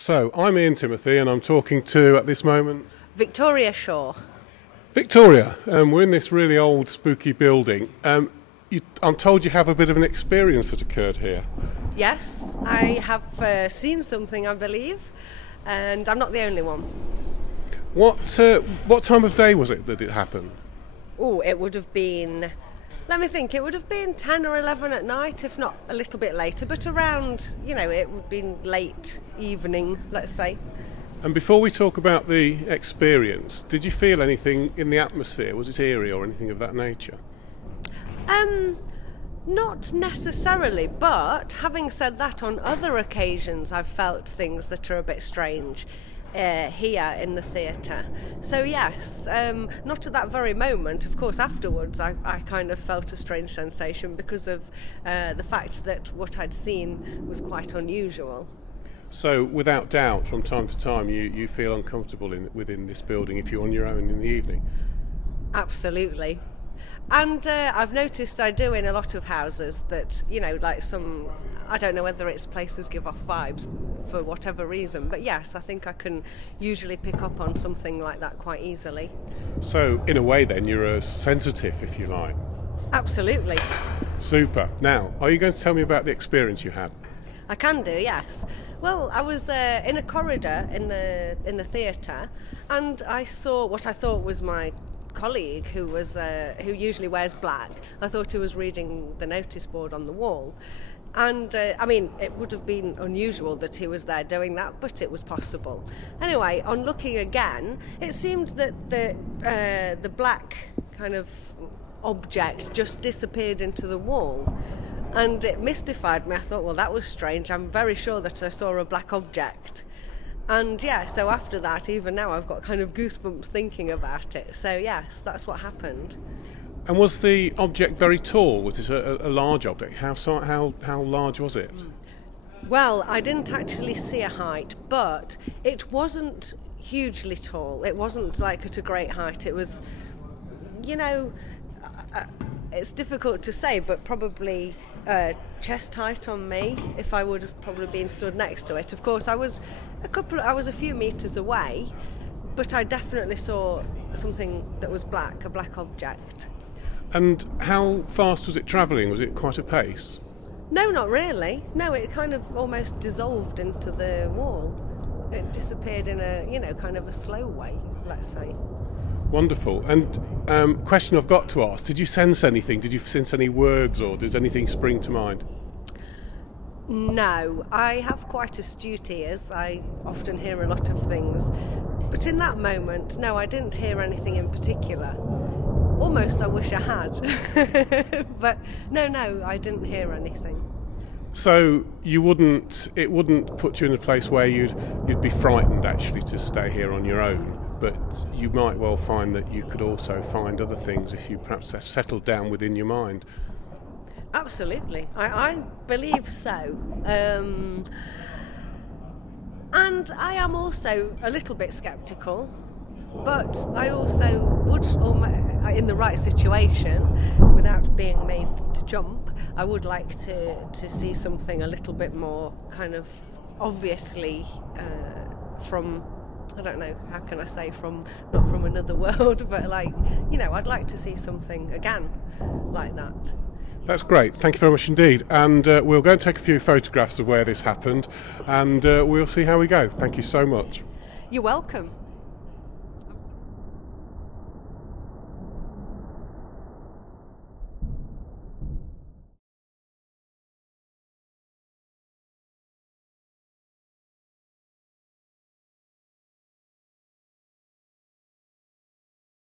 So, I'm Ian Timothy and I'm talking to, at this moment, Victoria Shaw. Victoria. We're in this really old, spooky building. I'm told you have a bit of an experience that occurred here. Yes, I have seen something, I believe, and I'm not the only one. What time of day was it that it happened? Oh, it would have been, let me think, it would have been 10 or 11 at night, if not a little bit later, but around, it would have been late evening, let's say. And before we talk about the experience, did you feel anything in the atmosphere? Was it eerie or anything of that nature? Not necessarily, but having said that, on other occasions I've felt things that are a bit strange here in the theatre. So yes, not at that very moment. Of course, afterwards I kind of felt a strange sensation because of the fact that what I'd seen was quite unusual. So, without doubt, from time to time you feel uncomfortable within this building if you're on your own in the evening? Absolutely. And I've noticed I do in a lot of houses that, like some, I don't know whether it's places give off vibes for whatever reason, but yes, I think I can usually pick up on something like that quite easily. So, in a way then, you're a sensitive, if you like. Absolutely. Super. Now, are you going to tell me about the experience you had? I can do, yes. Well, I was in a corridor in the theatre, and I saw what I thought was my colleague who usually wears black. I thought he was reading the notice board on the wall, and it would have been unusual that he was there doing that, but it was possible. Anyway, on looking again, it seemed that the black kind of object just disappeared into the wall, and it mystified me. I thought, well, that was strange. I'm very sure that I saw a black object. And yeah, so after that, even now, I've got kind of goosebumps thinking about it. So yes, that's what happened. And was the object very tall? Was this a large object? How large was it? Well, I didn't actually see a height, but it wasn't hugely tall. It wasn't like at a great height. It was, it's difficult to say, but probably chest height on me, if I would have probably been stood next to it. Of course, I was a few metres away, but I definitely saw something that was black, a black object. And how fast was it travelling? Was it quite a pace? No, not really. No, it kind of almost dissolved into the wall. It disappeared in a, kind of a slow way, let's say. Wonderful. And question I've got to ask, did you sense anything? Did you sense any words, or does anything spring to mind? No, I have quite astute ears. I often hear a lot of things. But in that moment, no, I didn't hear anything in particular. Almost I wish I had. But no, I didn't hear anything. So it wouldn't put you in a place where you'd be frightened actually to stay here on your own, but you might well find that you could also find other things if you perhaps settled down within your mind. Absolutely, I believe so. And I am also a little bit sceptical, but I also would, in the right situation, without being made to jump, I would like to see something a little bit more kind of obviously from, I don't know, how can I say, not from another world, but I'd like to see something again like that. That's great, thank you very much indeed. And we'll go and take a few photographs of where this happened, and we'll see how we go. Thank you so much. You're welcome.